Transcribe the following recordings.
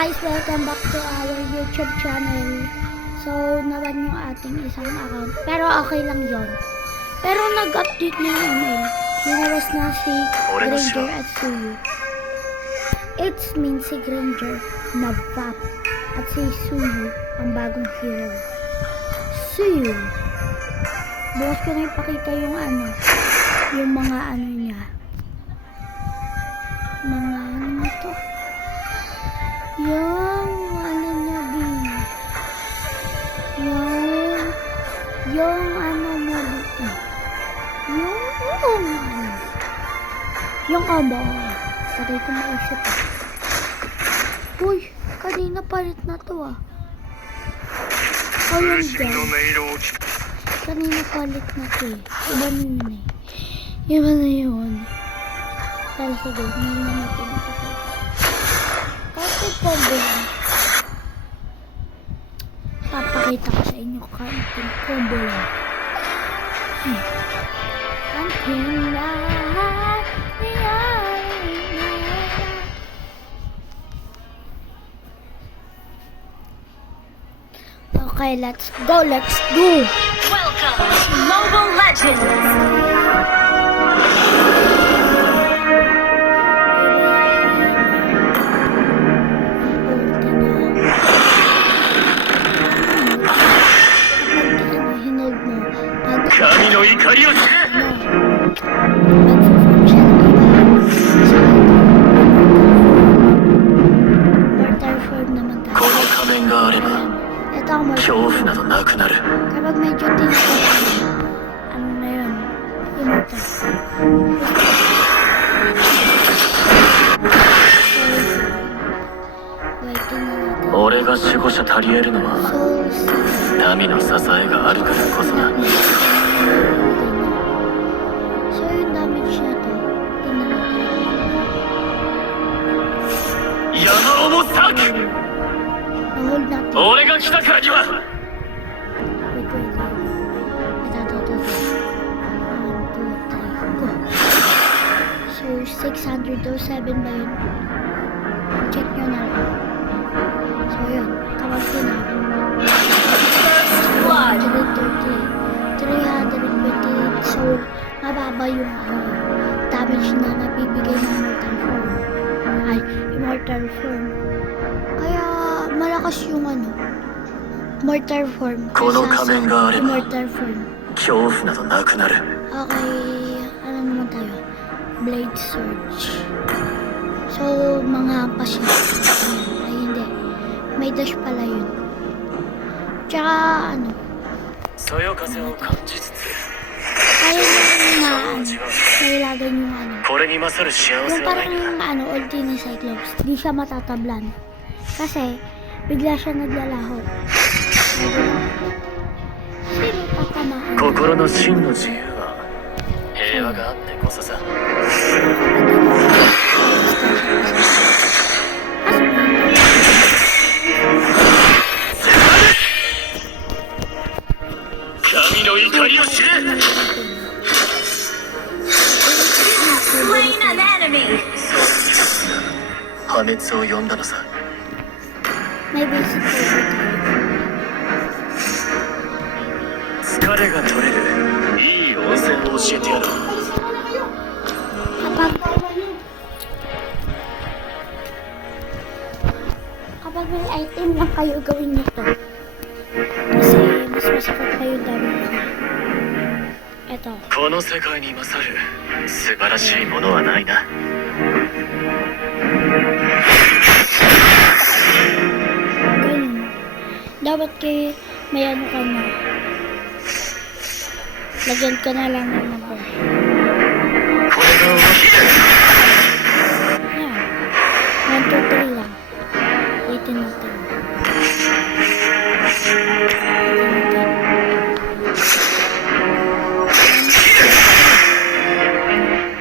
Guys, welcome back to our YouTube channel. So, naban yung ating isang account. Pero okay lang yon. Pero nag-update na yung email. Hinaras na si Granger at Suyu. It's means si Granger na VAP. At si Suyu ang bagong hero. Suyu. Bukas ko na ipakita yung yung mga niya. Mga ano to? Yung niya din. Yung mo dito. Yung abo. Patay ko maisip. Uy, kanina palit na to Ayun guys. Kanina palit na to Iba na yun Iba na yun. Pero sige, ngayon na natin ipakita. Kahit combo lang. Papakita ko sa inyo kahit combo lang. Ang lahat Okay, let's go. Welcome to Mobile Legends! Kapag medyo tinatawag, na yun? Immortal. Waiting na natin. 俺が守護者足りえるのはナミの支えがあるからこそだ。 So yung damage na to, tingnan natin. 山重さく Na-hold natin. 俺が来たからには Wait. Ito. 1, 2, 3, go. So, 607 ba yun? Check nyo na lang. So, yun. Tawag din na. 328. So, mababa yung damage na nabibigay ng Immortal Form. Kaya, malakas yung Mortal Form. Immortal Form. 恐怖などなくなる。 Okay, ano naman tayo? Blade Surge. So, mga hampas yun. Ay, hindi. May dash pala yun. Tsaka, そよ風を感じつつ kaya nyo nailagan yung これに勝る幸せ yung はない parang な。 ulti ni Cyclops. Di siya matatablan. Kasi, bigla siya naglalaho. Sino tatamaan? 心の真の自由は平和があってこそさ。神の怒りを知れ。 Slain an enemy! 破滅を呼んだのさ。 May basic tayo. 疲れが取れるいい温泉を教えてやろう。 Kapag may item lang kayo, gawin nyo to. Kasi mas masakit pa yung damage niya. Eto. この世界に勝る素晴らしいものはないな。 Ganyan. Dapat may ka na. Lagyan ka na lang ng number. これが動きだ。 Yan. 1, 2, 3 lang. Waitin natin.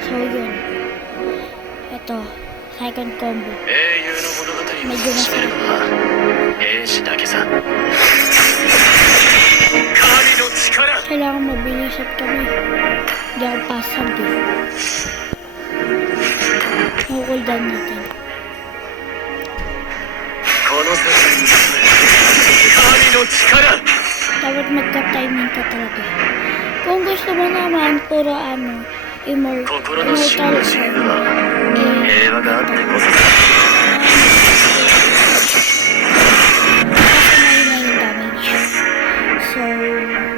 So yun. Ito. Second combo. 英雄の物語を締めるのは英士だけさ。神の力。 Kailangan mabilis at kami. Hindi ako pasag Cooldown natin. の世界に住め神の力 Dapat magka-timing ka talaga. Kung gusto mo naman, puro immortal 心の真の自由は平和があってこそだ Kasamayin na yung damage. So,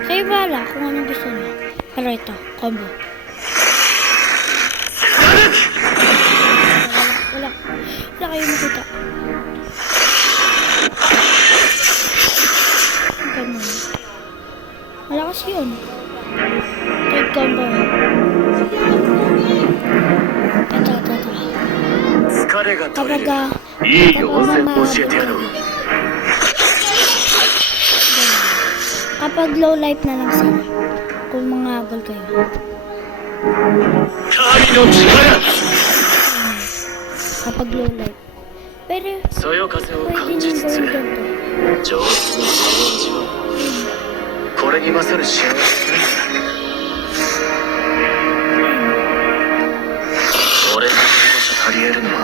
kayo bahala kung anong gusto nyo. Pero ito, combo. Wala kayo makita. Ganun. Malakas yun. Third combo. Ito. 疲れが取れ Kapag るいい温泉を教えてやろう kapag low life na lang sila. Kung mga habol kayo. 神の力 Kapag low life. Pero, そよ風を pwede 感 nyo じつつ gawin ganito. 上質の幸を味わうこれに勝る幸せはない俺たちこそ足り得るのは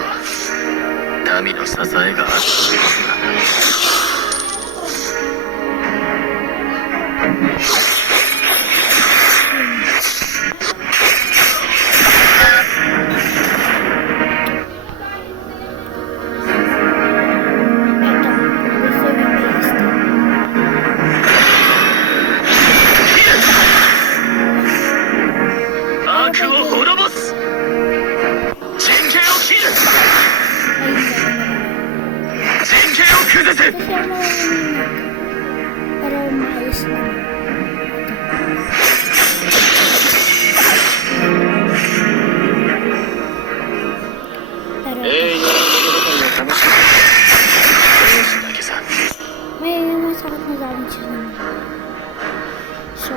民の支えがあるからだ Ito. Gusto nyo basta. 悪を滅ぼす陣形を切る Ayun lang naman. 陣形を崩せ Kasi ang mga pero maayos naman. Pero 永遠の物語を楽しむ同志だけさ may masakit na damage siya naman. So,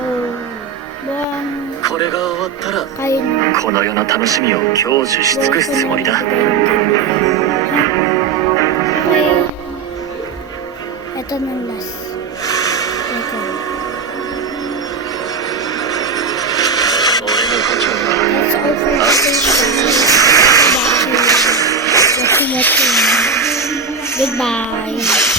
buwang これが終わったら kaya nyo. この世の楽しみを享受し尽くすつもりだ Okay. Ito ng last. Ito. 俺の故郷は That's all for today's video. Watching. Goodbye.